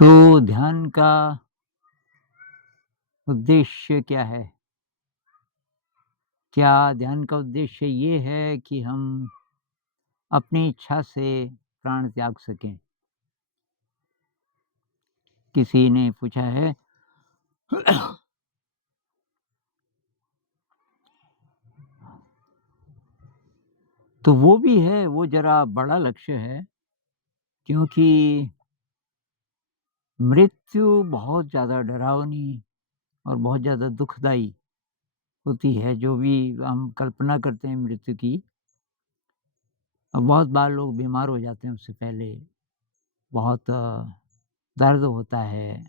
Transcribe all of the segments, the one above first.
तो ध्यान का उद्देश्य क्या है? क्या ध्यान का उद्देश्य ये है कि हम अपनी इच्छा से प्राण त्याग सकें? किसी ने पूछा है। तो वो भी है, वो ज़रा बड़ा लक्ष्य है, क्योंकि मृत्यु बहुत ज़्यादा डरावनी और बहुत ज़्यादा दुखदाई होती है, जो भी हम कल्पना करते हैं मृत्यु की। बहुत बार लोग बीमार हो जाते हैं उससे पहले, बहुत दर्द होता है।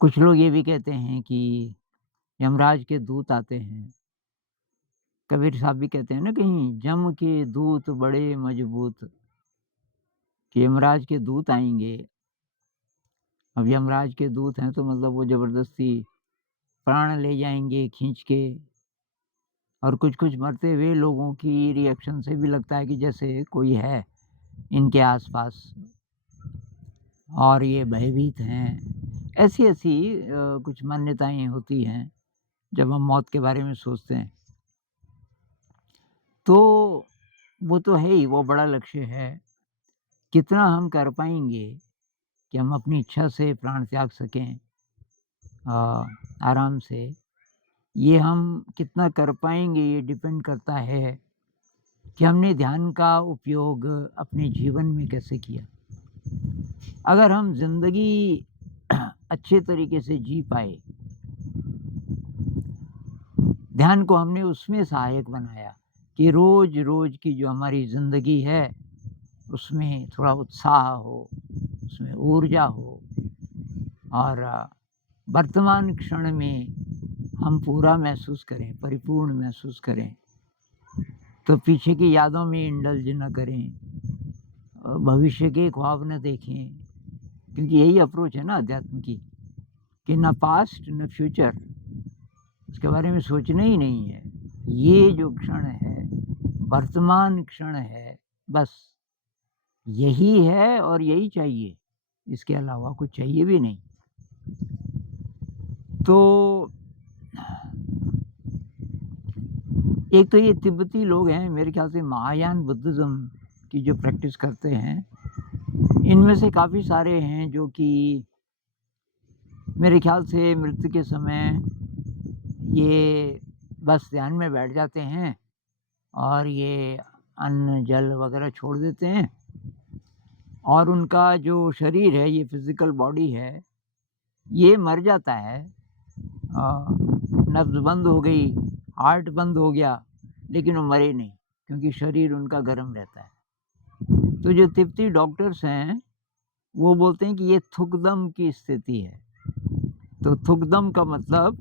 कुछ लोग ये भी कहते हैं कि यमराज के दूत आते हैं। कबीर साहब भी कहते हैं ना कहीं, जम के दूत बड़े मजबूत, कि यमराज के दूत आएँगे। अब यमराज के दूत हैं तो मतलब वो ज़बरदस्ती प्राण ले जाएँगे खींच के। और कुछ-कुछ मरते हुए लोगों की रिएक्शन से भी लगता है कि जैसे कोई है इनके आस-पास और ये भयभीत हैं। ऐसी-ऐसी कुछ मान्यताएँ होती हैं, जब हम मौत के बारे में सोचते हैं। तो वो तो है ही, वो बड़ा लक्ष्य है। कितना हम कर पाएँगे कि हम अपनी इच्छा से प्राण त्याग सकें आराम से, ये हम कितना कर पाएँगे ये डिपेंड करता है कि हमने ध्यान का उपयोग अपने जीवन में कैसे किया। अगर हम ज़िंदगी अच्छे तरीके से जी पाए, ध्यान को हमने उसमें सहायक बनाया कि रोज़-रोज़ की जो हमारी ज़िंदगी है, उसमें थोड़ा उत्साह हो, उसमें ऊर्जा हो और वर्तमान क्षण में हम पूरा महसूस करें, परिपूर्ण महसूस करें। तो पीछे की यादों में इंडल्ज ना करें, भविष्य के ख्वाब न देखें, क्योंकि यही अप्रोच है ना अध्यात्म की, कि ना पास्ट न फ्यूचर, उसके बारे में सोचना ही नहीं है। ये जो क्षण है, वर्तमान क्षण है, बस यही है और यही चाहिए, इसके अलावा कुछ चाहिए भी नहीं। तो एक तो ये तिब्बती लोग हैं, मेरे ख्याल से महायान बुद्धिज़्म की जो प्रैक्टिस करते हैं, इनमें से काफ़ी सारे हैं जो कि मेरे ख्याल से मृत्यु के समय ये बस ध्यान में बैठ जाते हैं और ये अन्न, जल वग़ैरह छोड़ देते हैं और उनका जो शरीर है, ये फ़िज़िकल बॉडी है, ये मर जाता है। नब्ज़ बंद हो गई, हार्ट बंद हो गया, लेकिन वो मरे नहीं, क्योंकि शरीर उनका गर्म रहता है। तो जो तिब्बती डॉक्टर्स हैं, वो बोलते हैं कि ये थुकदम की स्थिति है। तो थुकदम का मतलब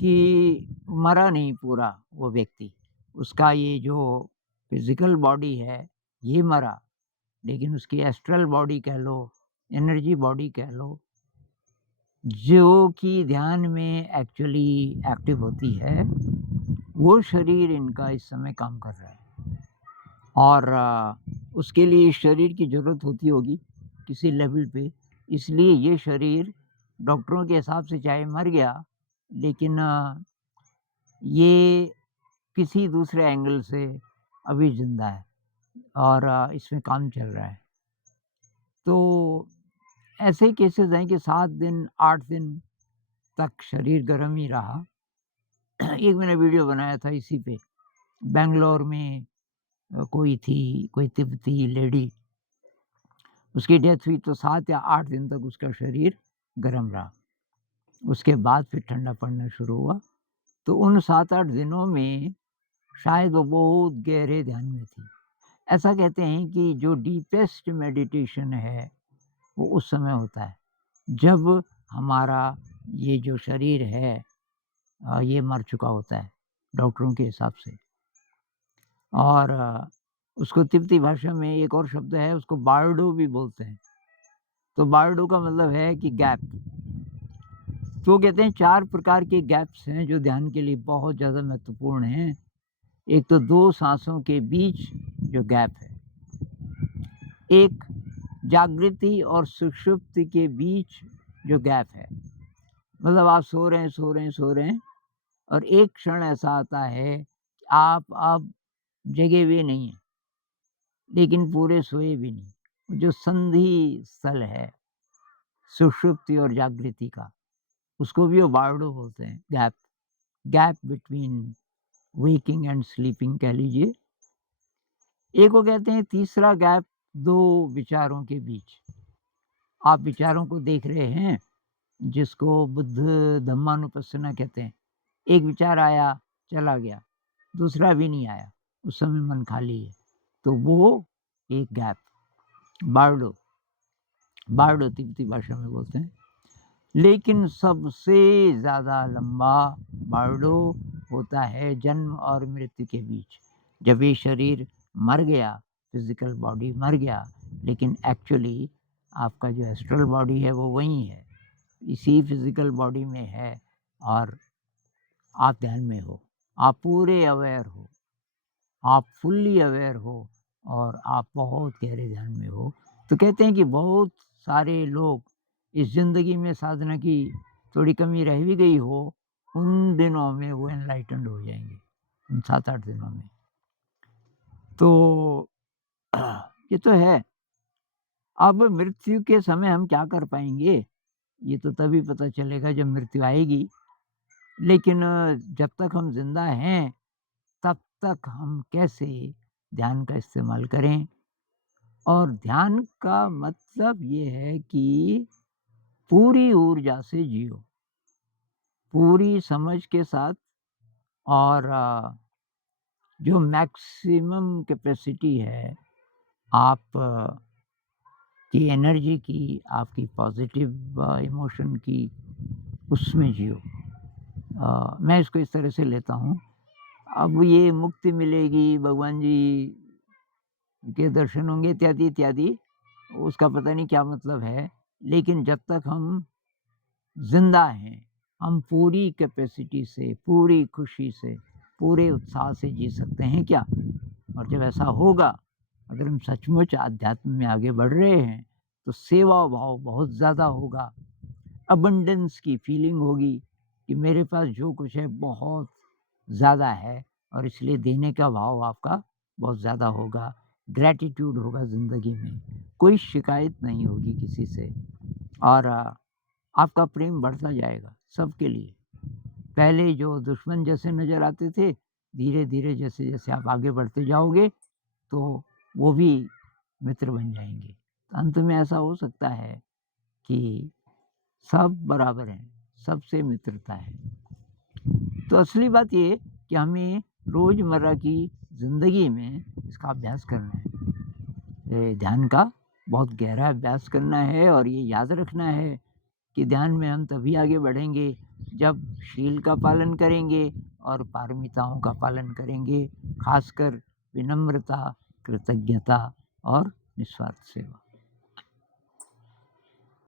कि मरा नहीं पूरा वो व्यक्ति, उसका ये जो फ़िज़िकल बॉडी है, ये मरा, लेकिन उसकी एस्ट्रल बॉडी कह लो, एनर्जी बॉडी कह लो, जो कि ध्यान में एक्चुअली एक्टिव होती है, वो शरीर इनका इस समय काम कर रहा है। और उसके लिए इस शरीर की ज़रूरत होती होगी किसी लेवल पे, इसलिए ये शरीर डॉक्टरों के हिसाब से चाहे मर गया, लेकिन ये किसी दूसरे एंगल से अभी ज़िंदा है और इसमें काम चल रहा है। तो ऐसे केसेज़ हैं कि 7 दिन, 8 दिन तक शरीर गर्म ही रहा। एक मैंने वीडियो बनाया था इसी पे, बैंगलोर में कोई तिब्बती लेडी, उसकी डेथ हुई तो 7 या 8 दिन तक उसका शरीर गर्म रहा। उसके बाद फिर ठंडा पड़ना शुरू हुआ। तो उन 7-8 दिनों में शायद वो बहुत गहरे ध्यान में थी। ऐसा कहते हैं कि जो डीपेस्ट मेडिटेशन है, वो उस समय होता है, जब हमारा ये जो शरीर है ये मर चुका होता है, डॉक्टरों के हिसाब से। और उसको तिब्बती भाषा में एक और शब्द है, उसको बार्डो भी बोलते हैं। तो बार्डो का मतलब है कि गैप। तो वो कहते हैं 4 प्रकार के गैप्स हैं जो ध्यान के लिए बहुत ज़्यादा महत्वपूर्ण हैं। एक तो 2 साँसों के बीच जो गैप है। एक जागृति और सुषुप्ति के बीच जो गैप है, मतलब आप सो रहे हैं, सो रहे हैं, सो रहे हैं और एक क्षण ऐसा आता है कि आप अब जगे हुए नहीं हैं, लेकिन पूरे सोए भी नहीं। जो संधि स्थल है सुषुप्ति और जागृति का, उसको भी वो बारडो बोलते हैं, gap, gap between waking and sleeping कह लीजिए। एक को कहते हैं तीसरा गैप, दो विचारों के बीच। आप विचारों को देख रहे हैं, जिसको बुद्ध धम्मानुपස්සना कहते हैं। एक विचार आया, चला गया, दूसरा भी नहीं आया, उस समय मन खाली है, तो वो एक गैप, बारडो, बारडो तिब्बती भाषा में बोलते हैं। लेकिन सबसे ज़्यादा लंबा बारडो होता है जन्म और मृत्यु के बीच। जब ये शरीर मर गया, फिजिकल बॉडी मर गया, लेकिन एक्चुअली आपका जो एस्ट्रल बॉडी है वो वहीं है, इसी फिजिकल बॉडी में है, और आप ध्यान में हो, आप पूरे अवेयर हो, आप फुल्ली अवेयर हो, और आप बहुत गहरे ध्यान में हो। तो कहते हैं कि बहुत सारे लोग इस ज़िंदगी में साधना की थोड़ी कमी रह भी गई हो, उन दिनों में वो एनलाइटेंड हो जाएंगे, उन 7-8 दिनों में। तो ये तो है। अब मृत्यु के समय हम क्या कर पाएंगे, ये तो तभी पता चलेगा जब मृत्यु आएगी। लेकिन जब तक हम जिंदा हैं, तब तक हम कैसे ध्यान का इस्तेमाल करें। और ध्यान का मतलब ये है कि पूरी ऊर्जा से जियो, पूरी समझ के साथ, और जो मैक्सिमम कैपेसिटी है आप की एनर्जी की, आपकी पॉजिटिव इमोशन की, उसमें जियो। मैं इसको इस तरह से लेता हूँ, अब ये मुक्ति मिलेगी, भगवान जी के दर्शन होंगे, इत्यादि इत्यादि, उसका पता नहीं क्या मतलब है। लेकिन जब तक हम जिंदा हैं, हम पूरी कैपेसिटी से, पूरी खुशी से, पूरे उत्साह से जी सकते हैं क्या। और जब ऐसा होगा, अगर हम सचमुच अध्यात्म में आगे बढ़ रहे हैं, तो सेवा भाव बहुत ज़्यादा होगा, अबंडेंस की फीलिंग होगी कि मेरे पास जो कुछ है बहुत ज़्यादा है, और इसलिए देने का भाव आपका बहुत ज़्यादा होगा, ग्रैटिट्यूड होगा ज़िंदगी में, कोई शिकायत नहीं होगी किसी से, और आपका प्रेम बढ़ता जाएगा सबके लिए। पहले जो दुश्मन जैसे नज़र आते थे, धीरे धीरे जैसे जैसे आप आगे बढ़ते जाओगे, तो वो भी मित्र बन जाएंगे। तो अंत में ऐसा हो सकता है कि सब बराबर हैं, सबसे मित्रता है। तो असली बात ये कि हमें रोज़मर्रा की ज़िंदगी में इसका अभ्यास करना है, ये ध्यान का बहुत गहरा अभ्यास करना है, और ये याद रखना है कि ध्यान में हम तभी आगे बढ़ेंगे जब शील का पालन करेंगे और पारमिताओं का पालन करेंगे, खासकर विनम्रता, कृतज्ञता और निस्वार्थ सेवा।